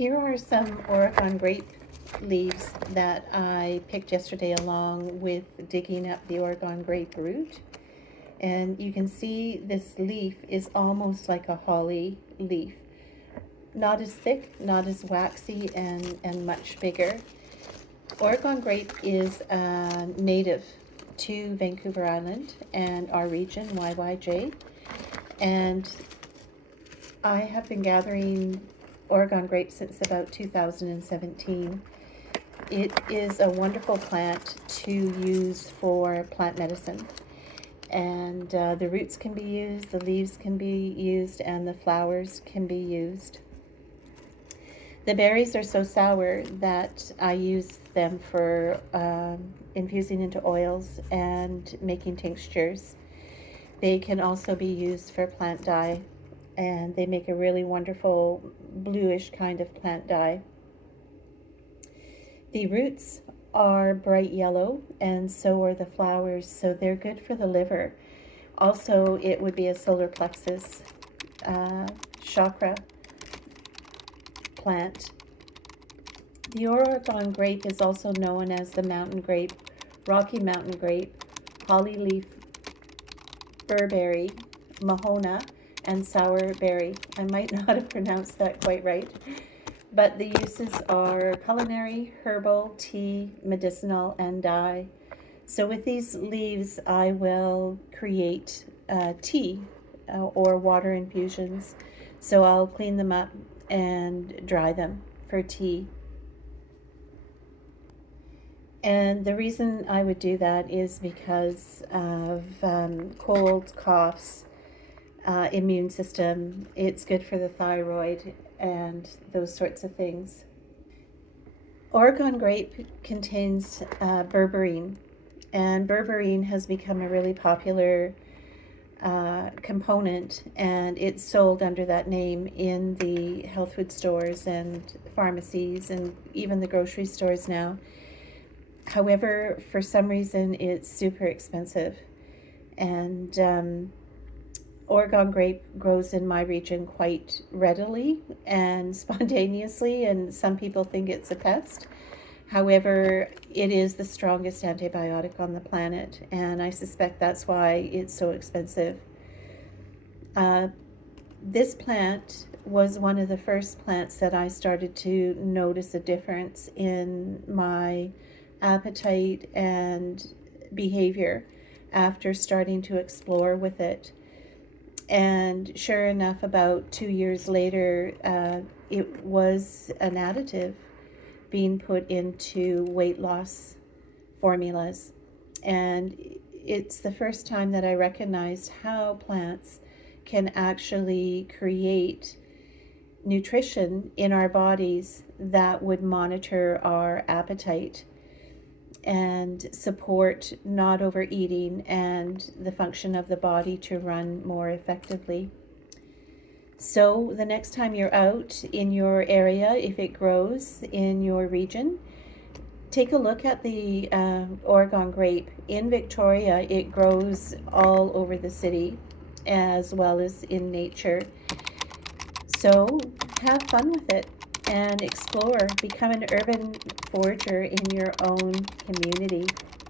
Here are some Oregon grape leaves that I picked yesterday along with digging up the Oregon grape root. And you can see this leaf is almost like a holly leaf. Not as thick, not as waxy, and much bigger. Oregon grape is native to Vancouver Island and our region, YYJ. And I have been gathering Oregon grape since about 2017. It is a wonderful plant to use for plant medicine. And the roots can be used, the leaves can be used, and the flowers can be used. The berries are so sour that I use them for infusing into oils and making tinctures. They can also be used for plant dye, and they make a really wonderful bluish kind of plant dye. The roots are bright yellow, and so are the flowers, so they're good for the liver. Also, it would be a solar plexus chakra plant. The Oregon grape is also known as the mountain grape, Rocky Mountain grape, holly leaf, Berberry, Mahonia, and sour berry. I might not have pronounced that quite right, but the uses are culinary, herbal, tea, medicinal, and dye. So with these leaves, I will create tea or water infusions. So I'll clean them up and dry them for tea. And the reason I would do that is because of colds, coughs, immune system. It's good for the thyroid and those sorts of things. Oregon grape contains berberine, and berberine has become a really popular component, and it's sold under that name in the health food stores and pharmacies and even the grocery stores now. However, for some reason, it's super expensive, and Oregon grape grows in my region quite readily and spontaneously, and some people think it's a pest. However, it is the strongest antibiotic on the planet, and I suspect that's why it's so expensive. This plant was one of the first plants that I started to notice a difference in my appetite and behavior after starting to explore with it. And sure enough, about 2 years later, it was an additive being put into weight loss formulas. And it's the first time that I recognized how plants can actually create nutrition in our bodies that would monitor our appetite and support not overeating and the function of the body to run more effectively. So the next time you're out in your area, if it grows in your region, take a look at the Oregon grape. In Victoria, it grows all over the city as well as in nature. So have fun with it and explore. Become an urban forager in your own community.